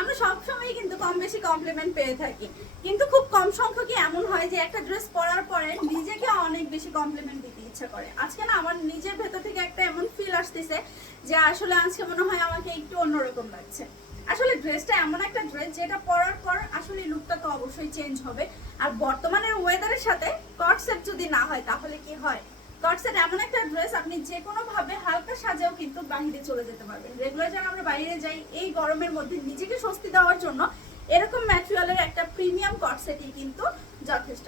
আমরা সবসময় কিন্তু কম বেশি কমপ্লিমেন্ট পেয়ে থাকি, কিন্তু খুব কম সংখ্যকই এমন হয় যে একটা ড্রেস পরার পরে নিজেকে অনেক বেশি কমপ্লিমেন্ট দিতে ইচ্ছা করে। আজকে না আমার নিজের ভেতর থেকে একটা এমন ফিল আসতেছে যে আসলে আজকে মনে হয় আমাকে একটু অন্যরকম লাগছে। আসলে ড্রেসটা এমন একটা ড্রেস যেটা পরার পর আসলে লুকটা তো অবশ্যই চেঞ্জ হবে। আর বর্তমানের ওয়েদারের সাথে কট সেট যদি না হয় তাহলে কি হয়? কট সেট এমন একটা ড্রেস আপনি যে কোনো ভাবে হালকা সাজেও কিন্তু বাইরে চলে যেতে পারবেন। রেগুলার যখন আমরা বাইরে যাই এই গরমের মধ্যে নিজেকে স্বস্তি দেওয়ার জন্য এরকম ম্যাটেরিয়ালের একটা প্রিমিয়াম কট সেটই কিন্তু যথেষ্ট।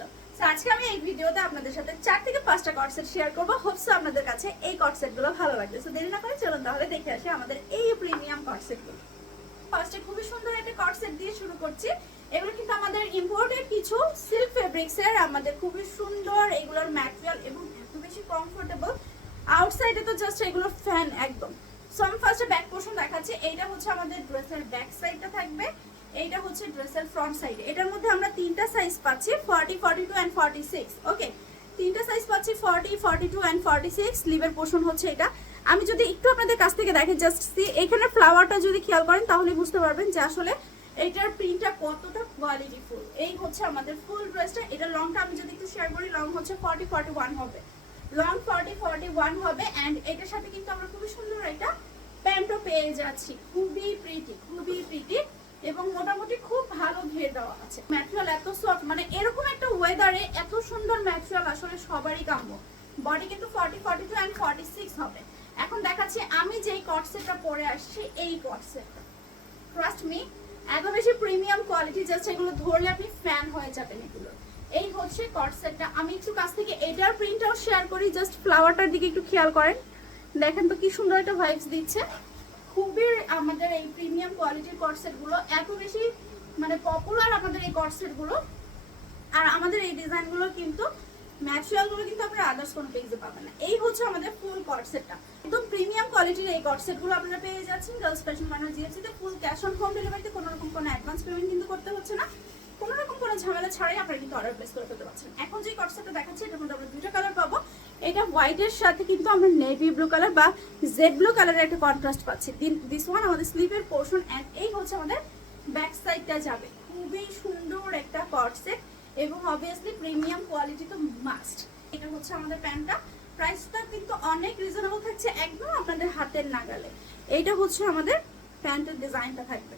আজকে আমি এই ভিডিওতে আপনাদের সাথে 4 থেকে 5টা কট সেট শেয়ার করবো। হোপসো আপনাদের কাছে এই কট সেটগুলো ভালো লাগবে। সো দেরি না করে চলুন তাহলে দেখে আসি আমাদের এই প্রিমিয়াম কট সেটগুলো। ফার্স্টে খুবই সুন্দর একটা কট সেট দিয়ে শুরু করছি। এগুলো কিন্তু আমাদের ইম্পোর্টেড কিছু সিল্ক ফেব্রিক্সের, আমাদের খুবই সুন্দর এগুলোর ম্যাটেরিয়াল এবং এত বেশি কমফোর্টেবল। আউটসাইডে তো জাস্ট এগুলো ফ্যান একদম। সো আমি ফার্স্টে ব্যাক পোর্শন দেখাচ্ছি। এইটা হচ্ছে আমাদের ড্রেসের ব্যাক সাইডটা থাকবে, এইটা হচ্ছে ড্রেসের ফ্রন্ট সাইড। এটার মধ্যে আমরা তিনটা সাইজ পাচ্ছি, 40, 42 এন্ড 46। ওকে, তিনটা সাইজ পাচ্ছি, 40, 42 এন্ড 46। স্লিভের পোর্শন হচ্ছে এটা। আমি যদি একটু আপনাদের কাছ থেকে দেখে জাস্ট সি, এখানে ফ্লাওয়ারটা যদি খেয়াল করেন তাহলে বুঝতে পারবেন যে আসলে এইটার প্রিন্টটা কতটা কোয়ালিটিফুল। এই হচ্ছে আমাদের ফুল ড্রেসটা। এটা লংটা আমি যদি একটু শেয়ার করি, লং হচ্ছে 40, 41 হবে, লং 40, 41 হবে। এন্ড এটার সাথে কিন্তু আমরা খুবই সুন্দর একটা প্যান্টও পেয়ে যাচ্ছি, খুবই প্রিটি, খুবই প্রিটি এবং মোটামুটি খুব ভালো ঘের দেওয়া আছে। ম্যাটেরিয়াল এত সফট, মানে এরকম একটা ওয়েদারে এত সুন্দর ম্যাটেরিয়াল আসলে সবারই কাম্য। বডি কিন্তু 40, 42 এন্ড 46 হবে। এখন দেখাচ্ছি আমি যেই কট সেটটা পরে আসছি, এই কট সেটটা ট্রাস্ট মি এত বেশি প্রিমিয়াম কোয়ালিটি, জাস্ট এগুলো ধরলে আপনি ফ্যান হয়ে যাবেন এগুলো। এই হচ্ছে কট সেটটা। আমি একটু কাছ থেকে এটার প্রিন্টটাও শেয়ার করি, জাস্ট ফ্লাওয়ারটার দিকে একটু খেয়াল করেন, দেখেন তো কি সুন্দর একটা ভাইবস দিচ্ছে। খুবই আমাদের এই প্রিমিয়াম কোয়ালিটির কট সেটগুলো এত বেশি মানে পপুলার আমাদের এই কট সেটগুলো। আর আমাদের এই ডিজাইনগুলো কিন্তু ম্যাটেরিয়ালগুলো কিন্তু আপনারা আদার্স কোনো পেজে পাবেন না। এই হচ্ছে আমাদের ফুল কট সেটটা, একদম প্রিমিয়াম কোয়ালিটির এই কট সেটগুলো আপনারা পেয়ে যাচ্ছেন গার্লস ফ্যাশন কর্নার জিএফসিতে। ফুল ক্যাশ অন হোম ডেলিভারিতে, কোনো রকম কোনো অ্যাডভান্স পেমেন্ট কিন্তু করতে হচ্ছে না, কোনো রকম কোনো ঝামেলা ছাড়াই আপনারা কিন্তু অর্ডার প্লেস করে ফেলতে পারছেন। এখন যে কট সেটটা দেখাচ্ছি এটার মধ্যে আমরা দুটো কালার পাবো। এটা হোয়াইটের সাথে কিন্তু আমরা নেভি ব্লু কালার বা জেড ব্লু কালারের একটা কন্ট্রাস্ট পাচ্ছি। দিস ওয়ান আমাদের স্লিভের পোর্শন এন্ড এই হচ্ছে আমাদের ব্যাক সাইডটা যাবে। খুবই সুন্দর একটা কট সেট এবং অবভিয়াসলি প্রিমিয়াম কোয়ালিটি তো মাস্ট। এটা হচ্ছে আমাদের প্যান্টটা, প্রাইসটা কিন্তু অনেক রিজনেবল থাকছে, একদম আপনাদের হাতের নাগালে। এইটা হচ্ছে আমাদের প্যান্টের ডিজাইনটা থাকবে।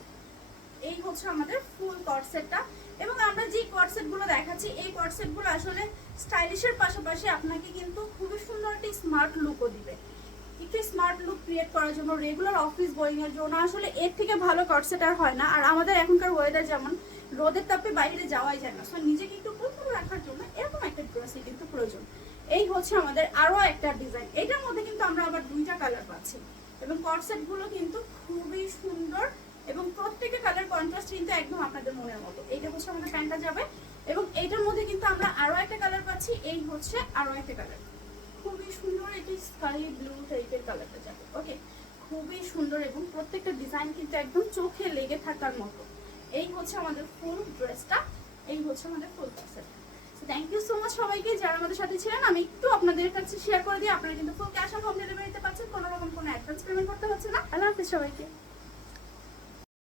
এই হচ্ছে আমাদের ফুল কট সেটটা। এবং আমরা যে কট সেটগুলো দেখাচ্ছি এই কট সেটগুলো আসলে স্টাইলিশের পাশাপাশি আপনাকে কিন্তু খুবই সুন্দর একটা স্মার্ট লুকও দিবে। একটু স্মার্ট লুক ক্রিয়েট করার জন্য, রেগুলার অফিস গোয়িং এর জন্য আসলে এর থেকে ভালো কট সেট আর হয় না। আর আমাদের এখনকার ওয়েদার যেমন রোদের তাপে বাইরে যাওয়াই যায় না, সো নিজেকে একটু কুল রাখার জন্য এরকম একটা ড্রেসই কিন্তু প্রয়োজন। এই হচ্ছে আমাদের আরো একটা ডিজাইন। এটার মধ্যে কিন্তু আমরা আবার দুইটা কালার পাচ্ছি এবং কট সেট গুলো কিন্তু খুবই সুন্দর এবং প্রত্যেকটা কালার কন্ট্রাস্ট কিন্তু একদম আপনাদের মনের মতো। এইটা হচ্ছে আমাদের প্যান্টটা যাবে এবং এইটার মধ্যে কিন্তু আমরা আরো একটা কালার পাচ্ছি। এই হচ্ছে আরো একটা কালার, খুবই সুন্দর, এটি স্কাই ব্লু টাইপের কালারটা যাবে। ওকে, খুবই সুন্দর এবং প্রত্যেকটা ডিজাইন কিন্তু একদম চোখে লেগে থাকার মতো। এই হচ্ছে আমাদের ফুল ড্রেসটা, এই হচ্ছে আমাদের ফুল ড্রেসটা। So thank you so much সবাইকে যারা আমাদের সাথে ছিলেন। আমি একটু আপনাদের কাছে শেয়ার করে দিই, আপনারা কিন্তু ফুল ক্যাশ অন হোম ডেলিভারিতে পাচ্ছেন, কোনো রকম কোনো অ্যাডভান্স পেমেন্ট করতে হচ্ছে না। আল্লাহ হাফেজ সবাইকে।